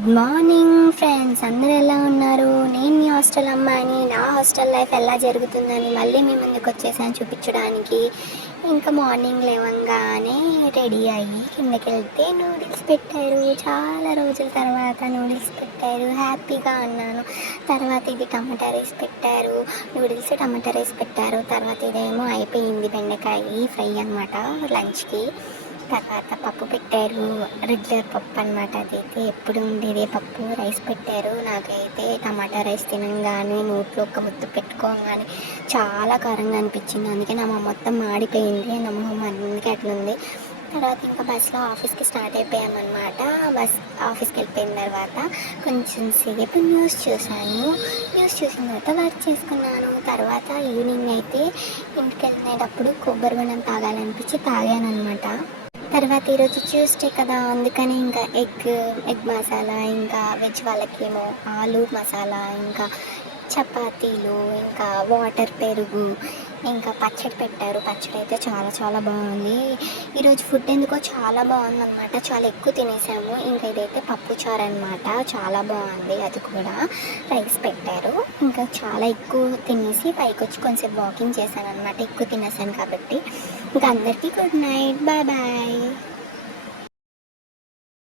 Good morning friends, అందరూ ఎలా ఉన్నారు? నేను మీ హాస్టల్ అమ్మాయిని. నా హాస్టల్ లైఫ్ ఎలా జరుగుతుందని మళ్ళీ మీ ముందుకు వచ్చేసాను చూపించడానికి. ఇంకా మార్నింగ్ లేవంగానే రెడీ అయ్యి కిందకి వెళ్తే నూడిల్స్ పెట్టారు. చాలా రోజుల తర్వాత నూడిల్స్ పెట్టారు. హ్యాపీగా ఉన్నాను. తర్వాత ఇది టమాటా రైస్ పెట్టారు. నూడిల్స్ టమాటా రైస్ పెట్టారు. తర్వాత ఇదేమో అయిపోయింది, బెండకాయ ఫ్రై అనమాట లంచ్కి. తర్వాత పప్పు పెట్టారు, రెగ్యులర్ పప్పు అనమాట. అదైతే ఎప్పుడు ఉండేదే పప్పు. రైస్ పెట్టారు. నాకైతే టమాటా రైస్ తినంగానే నోట్లో ఒక ముద్ద పెట్టుకోగానే చాలా కారంగా అనిపించింది. అందుకే నా మొహం మొత్తం మాడిపోయింది. నా మొహం అందుకే అట్లుంది. తర్వాత ఇంకా బస్సులో ఆఫీస్కి స్టార్ట్ అయిపోయామన్నమాట. ఆఫీస్కి వెళ్ళిపోయిన తర్వాత కొంచెం సేపు న్యూస్ చూశాను. న్యూస్ చూసిన తర్వాత వర్క్ చేసుకున్నాను. తర్వాత ఈవినింగ్ అయితే ఇంటికి వెళ్ళేటప్పుడు కొబ్బరి బొండం తాగాలనిపించి తాగాను అనమాట. తర్వాత ఈరోజు ట్యూస్డే కదా, అందుకని ఇంకా ఎగ్ మసాలా, ఇంకా వెజ్ వాళ్ళకేమో ఆలు మసాలా, ఇంకా చపాతీలు, ఇంకా వాటర్, పెరుగు, ఇంకా పచ్చడి పెట్టారు. పచ్చడి అయితే చాలా చాలా బాగుంది. ఈరోజు ఫుడ్ ఎందుకో చాలా బాగుందన్నమాట. చాలా ఎక్కువ తినేసాము. ఇంకా ఇదైతే పప్పుచారు అనమాట, చాలా బాగుంది. అది కూడా రైస్ పెట్టారు. ఇంకా చాలా ఎక్కువ తినేసి పైకి వచ్చి కొంచెం వాకింగ్ చేశాను అనమాట, ఎక్కువ తినేసాను కాబట్టి. ఇంకా అందరికీ గుడ్ నైట్, బాయ్ బాయ్.